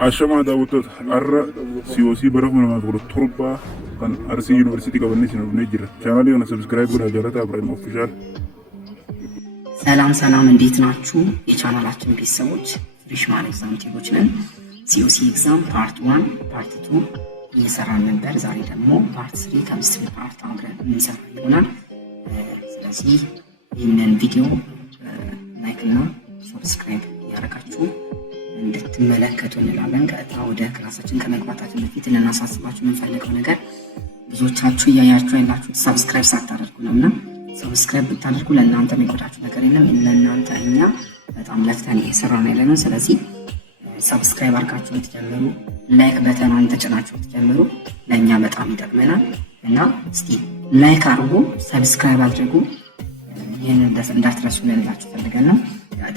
Ashama daawwattoota har'a COC bara 2017 kan Arsii Yuunivarsiitii qabannee isin hordofnee jira. ቻናሌ kana ሰብስክራይብ godhaa jaalataa Ibrahim ኦፊሻል። ሰላም እንዴት ናችሁ? የቻናላችን ቤተሰቦች ፍሬሽማን ኤግዛም ቲቦች ነን። COC ኤግዛም ፓርት 1 ፓርት 2 እየሰራን ነበር። ዛሬ ደግሞ ፓርት 3 ኬሚስትሪ ፓርት አብረን እንሰራ ይሆናል። ስለዚህ ይህንን ቪዲዮ ላይክ እና ሰብስክራይብ ያደርጋችሁ እንድትመለከቱ እንላለን። ቀጥታ ወደ ክላሳችን ከመግባታችን በፊት ልናሳስባችሁ የምንፈልገው ነገር ብዙዎቻችሁ እያያችሁ ያላችሁት ሰብስክራይብ ሳታደርጉ ነውና ሰብስክራይብ ብታደርጉ ለእናንተ የሚጎዳችሁ ነገር የለም። ለእናንተ እኛ በጣም ለፍተን እየሰራን ያለነው። ስለዚህ ሰብስክራይብ አድርጋችሁ ብትጀምሩ፣ ላይክ በተናን ተጭናችሁ ብትጀምሩ ለእኛ በጣም ይጠቅመናል እና እስቲ ላይክ አድርጉ፣ ሰብስክራይብ አድርጉ። ይህንን እንዳትረሱ ልንላችሁ ፈልገን ነው።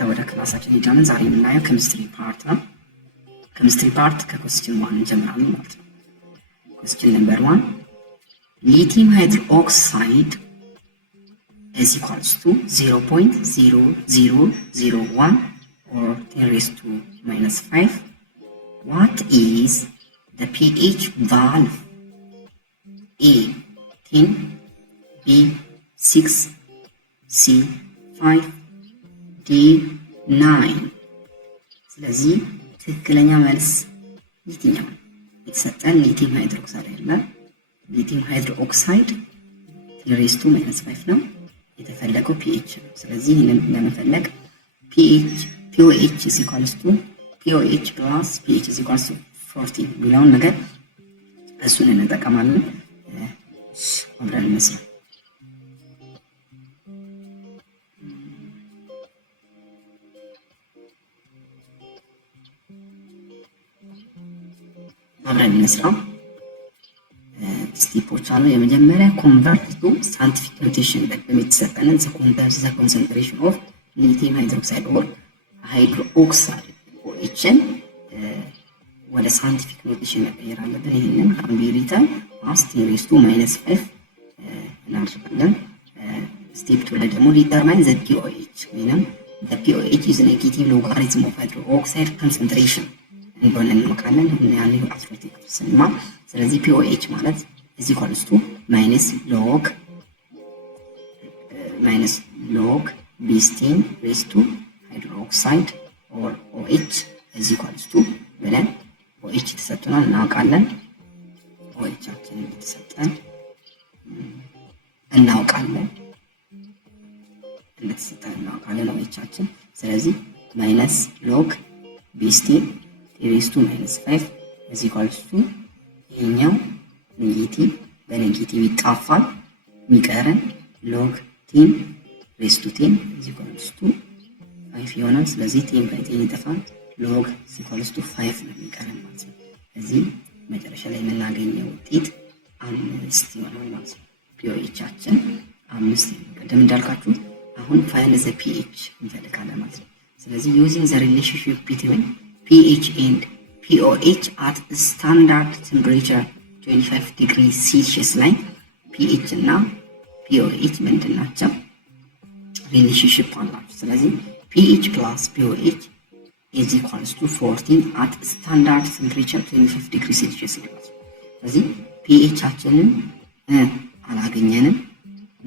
ወደ ክላሳችን ሄዳለን። ዛሬ የምናየው ኬሚስትሪ ፓርት ነው። ኬሚስትሪ ፓርት ከኮስችን 1 እንጀምራለን ማለት ነው። ኮስችን ነምበር 1 ሊቲየም ሃይድሮክሳይድ is equals to 0.0001 or 10 raised to minus 5. What is the pH value? A 10, B 6, C 5, D 9. ስለዚህ ትክክለኛ መልስ የትኛው? የተሰጠን ሊቲየም ሃይድሮክሳይድ አለ። ሊቲየም ሃይድሮክሳይድ 10 raised to minus 5 ነው። የተፈለገው pH ነው። ስለዚህ ይሄንን ለመፈለግ pOH is equals to pOH plus pH is equals to 40 የሚለውን ነገር እሱን እንጠቀማለን። አብረን እንስራ። አብረን እንስራ። ስቴፖች አሉ። የመጀመሪያ ኮንቨርት ቱ ሳይንቲፊክ ኖቴሽን በሚተሰጠንን ዘ ኮንሰንትሬሽን ኦፍ ሊቲየም ሃይድሮክሳይድ ኦር ሃይድሮክሳይድ OHን ወደ ሳይንቲፊክ ኖቴሽን መቀየር አለብን። ይሄንን ካን ቢ ሪተን አስ 10 raised to minus 5 እናደርጋለን። ስቴፕ 2 ላይ ደግሞ ዲተርማይን ዘ pOH ወይንም ዘ pOH is negative logarithm of hydroxide concentration እንደሆነ እንወቃለን። ያኔ አስፈላጊ ስንማ ስለዚህ pOH ማለት is equals to minus log B10 raised to hydroxide or OH is equals to ብለን OH ተሰጥቶናል እናውቃለን። OH አችን ተሰጠን እናውቃለን OH አችን። ስለዚህ minus log B10 raised to minus 5 is equals to ይሄኛው ኔጌቲቭ በኔጌቲቭ ይጣፋል የሚቀረን ሎግ 10 raised to 10 is equals to 5 ይሆናል። ስለዚህ 10 by 10 ይጠፋል። ሎግ is equals to 5 ነው የሚቀረን ማለት ነው። ስለዚህ መጨረሻ ላይ የምናገኘው ውጤት 5 ይሆናል ማለት ነው። pOH አችን 5 ቀደም እንዳልካችሁ አሁን find the pH እንፈልጋለን ማለት ነው። ስለዚህ using the relationship between pH and pOH at standard temperature 25 degrees Celsius ላይ pH እና pOH ምንድን ናቸው? ሪሌሽንሺፕ አላቸው። ስለዚህ pH plus pOH is equals to 14 at standard temperature 25 degrees Celsius ይላል። ስለዚህ pH አችንን አላገኘንም፣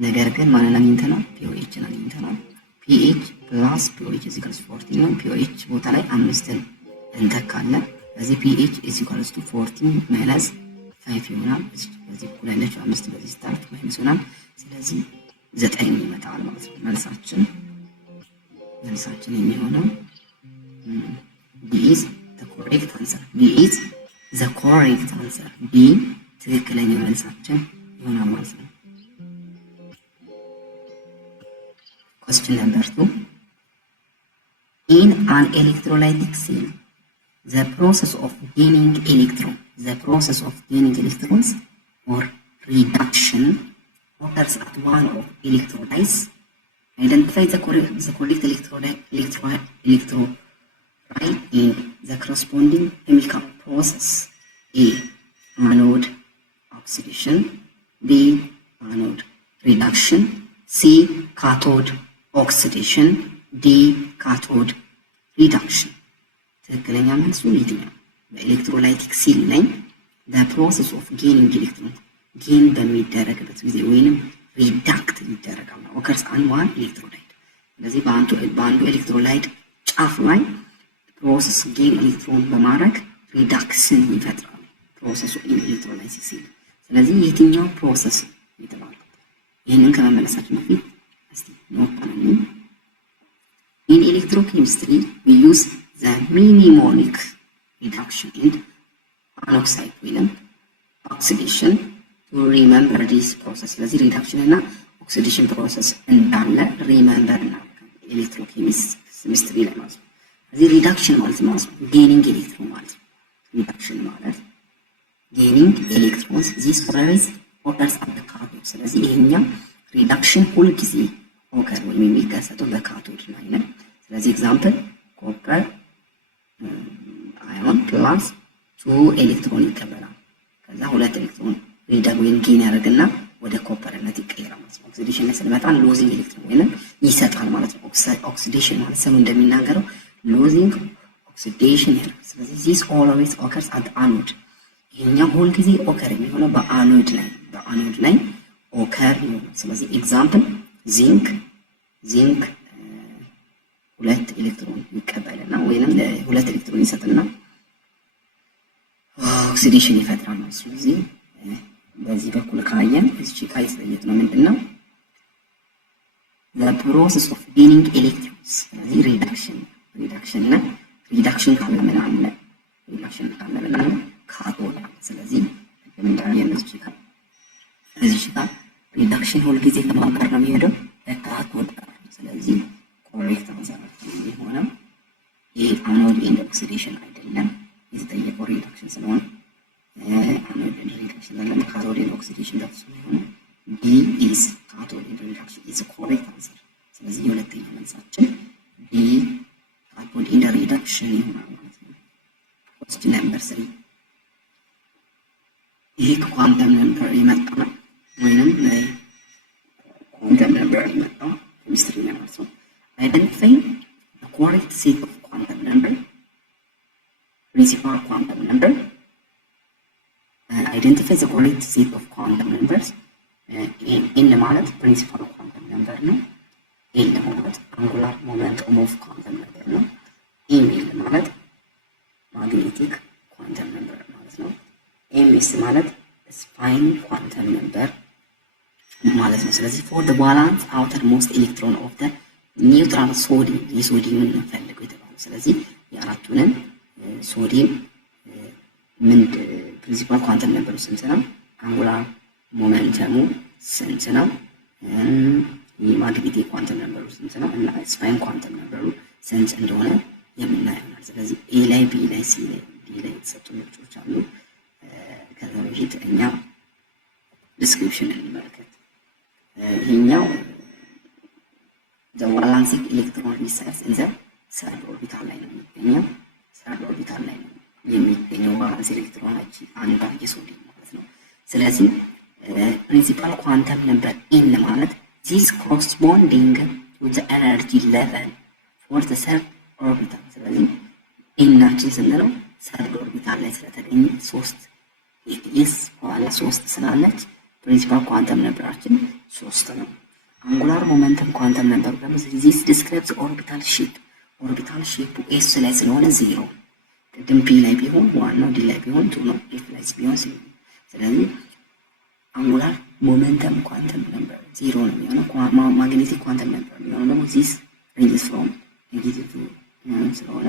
ነገር ግን ማንን አግኝተናል? pOHን አግኝተናል። pH plus pOH is equals to 14 ነው። pOH ቦታ ላይ 5ን እንተካለን። ስለዚህ pH is equals to 14 minus 5 ይሆናል። ስለዚህ ሁለት 5 በዚህ ስታርት ማይነስ ይሆናል። ስለዚህ 9 ይመጣል ማለት ነው። መልሳችን የሚሆነው B is the correct answer. B is the correct answer. B ትክክለኛ መልሳችን ይሆናል ማለት ነው። question number 2 in an electrolytic cell the process of gaining electrons or reduction occurs at one of electrolytes. Identify the correct electrolyte in the corresponding chemical process. A. Anode oxidation, B. Anode reduction, C. Cathode oxidation, D. Cathode reduction. ትክክለኛ መልሱ የትኛው? በኤሌክትሮላይቲክ ሴል ላይ the process of gaining electron ጌን በሚደረግበት ጊዜ ወይንም ሪዳክት ይደረጋል occurs on one electrolyte። ስለዚህ በአንዱ ኤሌክትሮላይት ጫፍ ላይ ፕሮሰስ ጌን ኤሌክትሮን በማድረግ ሪዳክሽን ይፈጥራል ፕሮሰሱ ኤሌክትሮላይሲስ ሴል። ስለዚህ የትኛው ፕሮሰስ የተባለው ይህንን ከመመለሳችን በፊት እስቲ ኖት አድርጉ። In electrochemistry we use the mnemonic reduction and anoxide ወይንም oxidation to remember this process። ስለዚህ ሪዳክሽን እና ኦክሲዴሽን ፕሮሰስ እንዳለ ሪሜምበር እናደርጋለን ኤሌክትሮኬሚስትሪ ላይ ማለት ነው። ስለዚህ ሪዳክሽን ማለት ነው ጌኒንግ ኤሌክትሮን ማለት ነው። ሪዳክሽን ማለት ጌኒንግ ኤሌክትሮንስ ዚስ ኦልዌይዝ ኦከርስ አት ዘ ካቶድ። ስለዚህ ይሄኛው ሪዳክሽን ሁል ጊዜ ኦከር ወይም የሚከሰተው በካቶድ ላይ ነው። ስለዚህ ኤግዛምፕል ኮፐር አዮን ፕላስ 2 ኤሌክትሮን ይቀበላል። ከዛ 2 ኤሌክትሮን ሪዳክት ወይም ጌን ያደርግና ወደ ኮፐርነት ይቀየራል ማለት ነው። ኦክሲዴሽን ላይ ስለመጣ ሎዚንግ ኤሌክትሮን ወይም ይሰጣል ማለት ነው። ኦክሲዴሽን ማለት ስሙ እንደሚናገረው ሎዚንግ ኦክሲዴሽን ያደርጋል። ስለዚህ ዚስ ኦልዌይዝ ኦከርስ አት አኖድ። ይሄኛው ሁል ጊዜ ኦከር የሚሆነው በአኖድ ላይ ኦከር ይሆናል። ስለዚህ ኤግዛምፕል ዚንክ 2 ኤሌክትሮን ይቀበልና ወይንም ለ2 ኤሌክትሮን ይሰጥና ኦክሲዴሽን ይፈጥራል ማለት ነው። ስለዚህ በዚህ በኩል ካየን እዚህ ጋር የተጠየቅነው ምንድነው? the process of gaining electrons። ስለዚህ ሪዳክሽን ካለ ምን አለ? ሪዳክሽን ካለ ምን አለ? ካቶድ አለ። ስለዚህ እንደምንዳየን እዚህ ጋር ሪዳክሽን ሁል ጊዜ ከማቀር ነው የሚሄደው ካቶድ ጋር። ስለዚህ ኮሬክት አንሰራችን የሆነው ይሄ አኖድ ኤንድ ኦክሲዴሽን አይደለም የተጠየቀው ሪዳክሽን ስለሆነ አኖድ ኤንድ ሪዳክሽን አይደለም ካቶድ ኤንድ ኦክሲዴሽን ጋር ስለሆነ ዲ ኢዝ ካቶድ ኤንድ ሪዳክሽን ኢዝ ኮሬክት አንሰር። ስለዚህ የሁለተኛው መልሳችን ዲ ካቶድ ኤንድ ሪዳክሽን ይሆናል ማለት ነው። question number 3 ይሄ ኳንተም ነምበር የመጣ ነው ወይንም ኳንተም ነምበር የመጣ ኬሚስትሪ ላይ ማለት ነው። identify the correct set of quantum number principal quantum number identify the correct set of quantum numbers n ማለት principal quantum number ነው። l ማለት angular momentum of quantum number ነው። m ማለት magnetic quantum number ማለት ነው። ms ማለት spin quantum number ማለት ነው። ስለዚህ for the valence outermost electron of the ኒውትራል ሶዲየም የሶዲየምን እንፈልገው የተባለው። ስለዚህ የአራቱንም ሶዲየም ምን ፕሪንሲፓል ኳንተም ነምበሩ ስንት ነው? አንጉላር ሞመንተሙ ስንት ነው? የማግኔቲክ ኳንተም ነምበሩ ስንት ነው? እና ስፓይን ኳንተም ነምበሩ ስንት እንደሆነ የምናየው ነው። ስለዚህ ኤ ላይ ቢ ላይ ሲ ላይ ዲ ላይ የተሰጡ ምርጫዎች አሉ። ከዛ በፊት እኛ ዲስክሪፕሽን እንመልከት። ይሄኛው the balancing electron resides in the third orbital ላይ ነው የሚገኘው። third orbital ላይ ነው የሚገኘው ባላንስ ኤሌክትሮናችን አንድ የሶዲየም ማለት ነው። ስለዚህ ፕሪንሲፓል ኳንተም ነምበር n ማለት this corresponding to the energy level for the third orbital። ስለዚህ n-ናችን ስንለው third orbital ላይ ስለተገኘ 3 s በኋላ 3 ስላለች ፕሪንሲፓል ኳንተም ነምበራችን 3 ነው። አንጉላር ሞመንተም ኳንተም ነምበር ደግሞ this describes orbital shape ኦርቢታል ሼፑ ኤስ ላይ ስለሆነ 0 ቅድም ፒ ላይ ቢሆን 1 ነው፣ ዲ ላይ ቢሆን 2 ነው፣ ኤፍ ላይ ቢሆን 0። ስለዚህ አንጉላር ሞመንተም ኳንተም ነምበር 0 ነው የሚሆነው። ማግኔቲክ ኳንተም ነምበር የሚሆነው ደግሞ this ranges from negative to ስለሆነ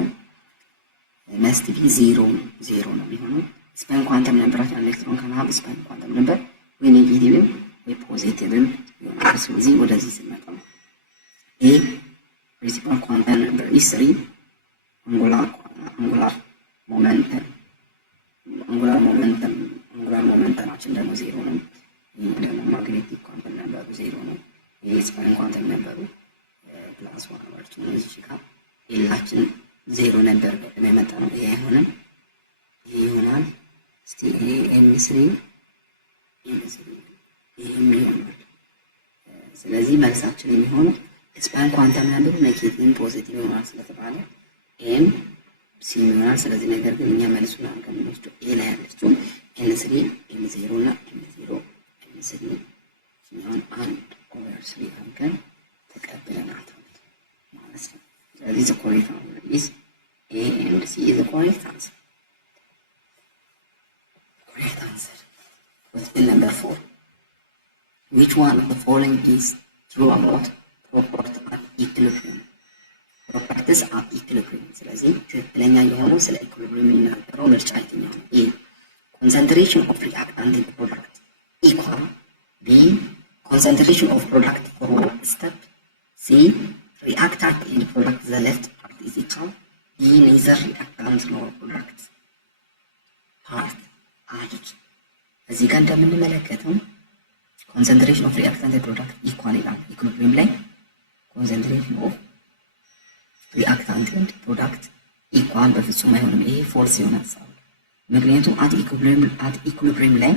must be 0 ነው የሚሆነው። ስፓይን ኳንተም ነምበራችን ኤሌክትሮን ከመሃል ስፓይን ኳንተም ነምበር ወይ ኔጌቲቭም ወይ ፖዚቲቭም ይሆናል። ስለዚህ ወደዚህ ስንመጣ ኤ ፕሪንሲፓል ኳንተም ነምበር ኢዝ 3 አንጉላር ሞመንተማችን ደግሞ 0 ነው። ይህ ደግሞ ማግኔቲክ ኳንተም ነምበሩ 0 ነው። ይህ ስፓይን ኳንተም ነምበሩ ፕላስ 1 ወርቱ ነው። እዚህ ጋር ኤላችን 0 ነበር ቀድሞ የመጣ ነው። ይሄ አይሆንም፣ ይሄ ይሆናል። እስቲ ይሄ ኤም3 ይሄም ይሆናል። ስለዚህ መልሳችን የሚሆነው ስፓይን ኳንተም ነምበሩ ኔጌቲቭ ፖዚቲቭ ይሆናል ስለተባለ ኤም ሲ ይሆናል። ስለዚህ ነገር ግን እኛ መልሱን አድርገን የምንወስደው ኤ ላይ ያለችው ኤን3 ኤን0 እና ኤን0 ኤን3 እኛውን 1/3 አድርገን ተቀብለናል ማለት ነው። ስለዚህ the correct answer is A and C is the correct answer. Correct answer. Question number 4. Which one of the following is true about property at equilibrium? Properties at equilibrium. ስለዚህ ትክክለኛ የሆነው ስለ ኢኩሊብሪየም የሚናገረው ምርጫ የትኛው ነው? A. Concentration of reactant in product equal. B. Concentration of product for one step. C. Reactant in product the left part is equal. D. Neither reactant nor product part አሉት። እዚህ ጋር እንደምንመለከተው ኮንሰንትሬሽን ኦፍ ሪአክታንት ፕሮዳክት ኢኳል ይላል። ኢኩሊብሪየም ላይ ኮንሰንትሬሽን ኦፍ ሪአክታንት ኤንድ ፕሮዳክት ኢኳል በፍጹም አይሆንም። ይሄ ፎልስ የሆነ ሀሳብ ነው። ምክንያቱም አት ኢኩሊብሪየም ላይ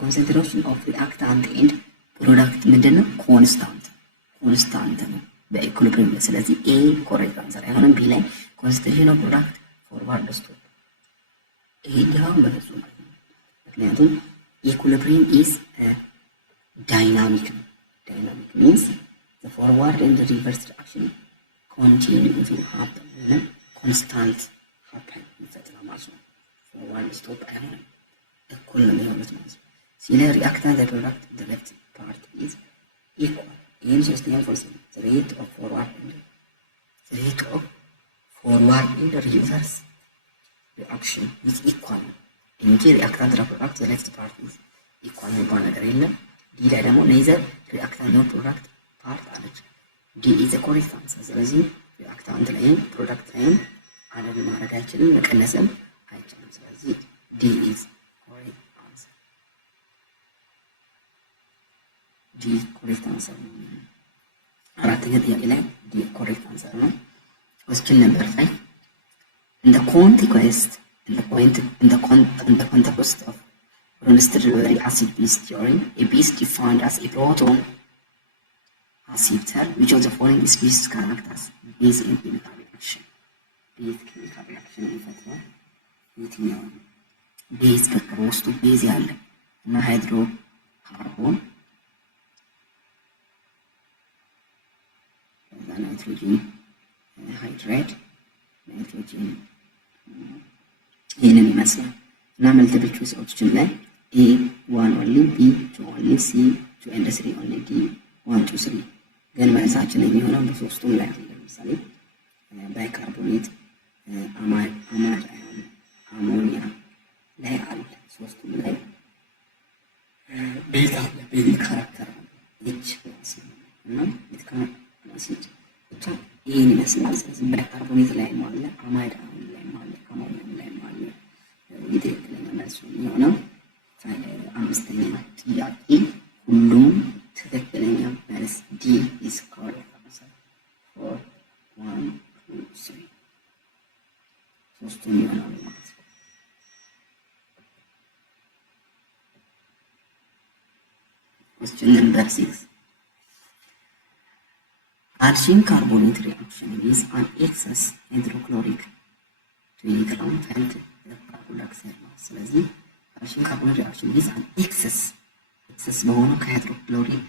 ኮንሰንትሬሽን ኦፍ ሪአክታንት ኤንድ ፕሮዳክት ምንድነው? ኮንስታንት ነው በኢኩሊብሪየም ላይ። ስለዚህ ኤ ኮሬክት አንሰር አይሆንም። ቢ ላይ ኮንሰንትሬሽን ኦፍ ፕሮዳክት ፎርዋርድ ስቶፕ ይሄ ሊሆን በፍጹም አይሆንም። ምክንያቱም ኢኩሊብሪየም ኢዝ ዳይናሚክ ነው። ዳይናሚክ ሚንስ the forward and the reverse reaction continue to happen እና ኮንስታንት happen ይፈጥራል ማለት ነው። ፎርዋርድ ስቶፕ አይሆንም፣ እኩል ነው የሚሆኑት ማለት ነው። ሲለ ሪአክታንት ፕሮዳክት the left part is equal። ይህም ሶስተኛው ፎርስ ነው። the rate of forward and reverse reaction is equal እንጂ ሪአክታንት ፕሮዳክት the left part is equal የሚባል ነገር የለም። ዲ ላይ ደግሞ ኔዘር ሪአክታንት ነው ፕሮዳክት ፓርት አለች። ዲ ኢዝ ዘ ኮሬክት አንሰር። ስለዚህ ሪአክታንት ላይም ፕሮዳክት ላይም አደግ ማድረግ አይችልም፣ መቀነስም አይችልም። ስለዚህ ዲ ኢዝ ኮሬክት አንሰር። ዲ ኮሬክት አንሰር ነው። አራተኛ ጥያቄ ላይ ዲ ኮሬክት አንሰር ነው። question number 5 in the context of Bronsted delivery acid base theory, a base defined as a proton acceptor, which of the following species can act as base in chemical reaction? Base chemical reaction የሚፈጥረው የትኛው ነው? ቤዝ በቃ በውስጡ ቤዝ ያለ እና ሃይድሮካርቦን ከዛ ናይትሮጂን ሃይድራይድ ናይትሮጂን ይህንን ይመስላል እና መልቲፕል ቾይስ ኦፕሽን ላይ ኤ 1 ኦንሊ፣ ቢ 2 ኦንሊ፣ ሲ 2 ኤንድ 3 ኦንሊ፣ ዲ 1 2 3 ግን መልሳችን የሚሆነው በሶስቱም ላይ አለ። ለምሳሌ ባይካርቦኔት፣ አማድ አዮን፣ አሞኒያ ላይ አለ። ሶስቱም ላይ ቤዝ አለ፣ ቤዝ ካራክተር አለ። ኤች ፕላስ እና ሜታሊክ አሲድ ብቻ ይህን ይመስላል። ስለዚህ ባይካርቦኔት ላይ አለ፣ አማድ አዮን ላይ አለ፣ አሞኒያ ላይ አለ። የትክክለኛ መልሱ የሚሆነው አምስተኛ ጥያቄ ሁሉም ትክክለኛ መልስ ዲ ኢዝ ኮሬክት አንሰር ፎር 1 2 3 ሶስቱም ይሆናሉ ማለት ነው። question number 6 calcium carbonate reaction is an excess hydrochloric gram felt carbon dioxide ነው። ስለዚህ ካልሲየም ካርቦኔት ሪአክሽን is an excess በሆኑ ከሃይድሮክሎሪክ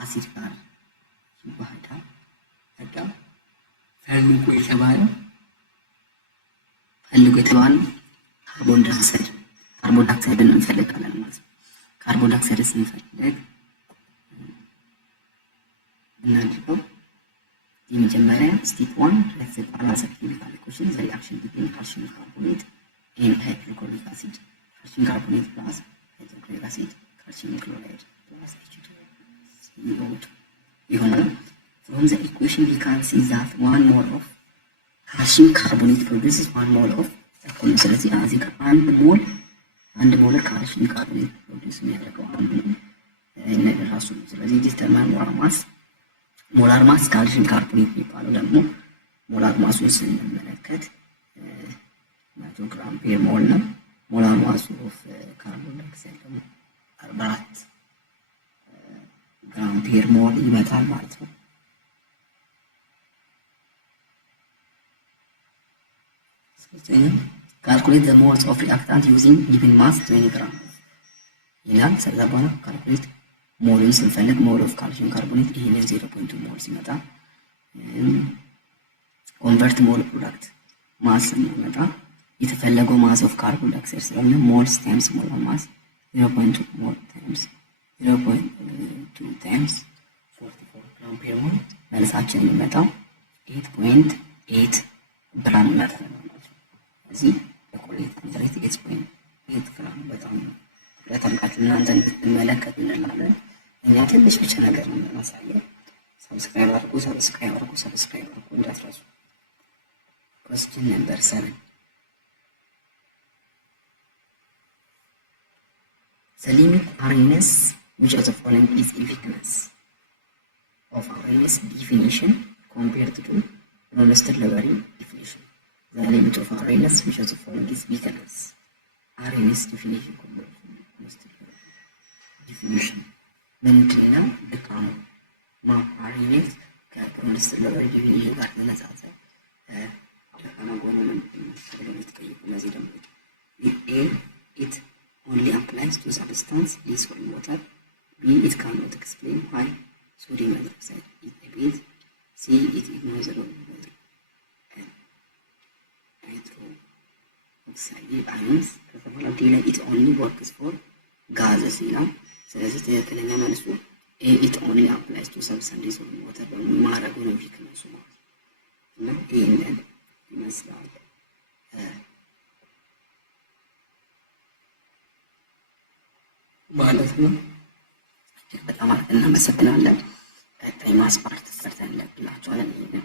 አሲድ ጋር ይዋሃዳል። በቃ ፈልጎ የተባለው ካርቦን ዳይኦክሳይድን እንፈልጋለን ማለት ነው። ካርቦን ዳይኦክሳይድ ስንፈልግ እናድርገው የመጀመሪያ ስቴፕ 1 let's say balance chemical equation the reaction between calcium carbonate and hydrochloric acid. calcium carbonate plus hydrochloric acid, calcium chloride plus H2O ይሆናል። from the equation we can see that 1 mole of calcium carbonate produces 1 mole of alcohol. ስለዚህ እዚህ ጋር አንድ ሞል ካልሲየም ካርቦኔት ፕሮዲዩስ የሚያደርገው አንድ ነገር ራሱ ነው። ስለዚህ ዲተርማይን ሞላር ማስ ካልሲየም ካርቦኔት የሚባለው ደግሞ ሞላር ማሱን ስንመለከት 100 ግራም ፔር ሞል ነው። ሞላር ማሱ ኦፍ ካርቦን ዳይኦክሳይድ ደግሞ 44 ግራም ፔር ሞል ይመጣል ማለት ነው። ካልኩሌት ዘ ሞልስ ኦፍ ሪአክታንት ዩዚንግ ጊቭን ማስ 20 ግራም ይላል። ከዛ በኋላ ካልኩሌት ሞልን ስንፈልግ ሞል ኦፍ ካልሲየም ካርቦኔት ይሄንን 0.2 ሞል ሲመጣ ኮንቨርት ሞል ፕሮዳክት ማስ ስንመጣ የተፈለገው ማስ ኦፍ ካርቦን ዳይኦክሳይድ ስለሆነ ሞልስ ታይምስ ሞል ማስ 0.2 ሞል ታይምስ 0.2 ታይምስ 44 ግራም ፔር ሞል መልሳችን የሚመጣው 8.8 ግራም ይመጣል ማለት ነው። እዚህ በኮሌት ኮንሰንትሬት 8.8 ግራም በጣም ለተርቃችሁ እናንተ እንድትመለከቱ እንላለን። እኛ ትንሽ ብቻ ነገር ነው የምናሳየው። ሰብስክራይብ አድርጉ እንዳትረሱ። Question number 7. The limit RNS which of the following is weakness of RNS definition compared to Bronsted-Lowry definition. The limit of RNS which of the following is weakness. RNS definition compared to Bronsted-Lowry definition. ምንድነው ድካሙ? RNS ከብሮንስተድ-ሎወሪ ዲፊኒሽን ጋር ተነጻጸረ ደካማ ጎኑ ምንድነው ተብሎ የተጠየቁ እነዚህ ደግሞ it only applies to substance dissolved in water. B, it cannot explain why sodium hydroxide is a base. C, it ignores the role of hydroxide ions. ከዛ ላይ it only works for gases ይላል። ስለዚህ ትክክለኛ መልሱ it only applies to substance dissolved in water በማድረጉ ነው ዊክነሱ ማለት ነው። እና ይሄንን ይመስላል ማለት ነው። በጣም እናመሰግናለን። ቀጣይ ማስፓርት ሰርተን እንለቅላችኋለን። ይሄንን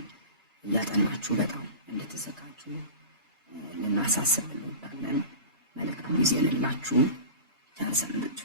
እያጠናችሁ በጣም እንድትዘጋጁ ልናሳስብ እንወዳለን። መልካም ጊዜ ይሁንላችሁ። ቻው ሰንብቱ።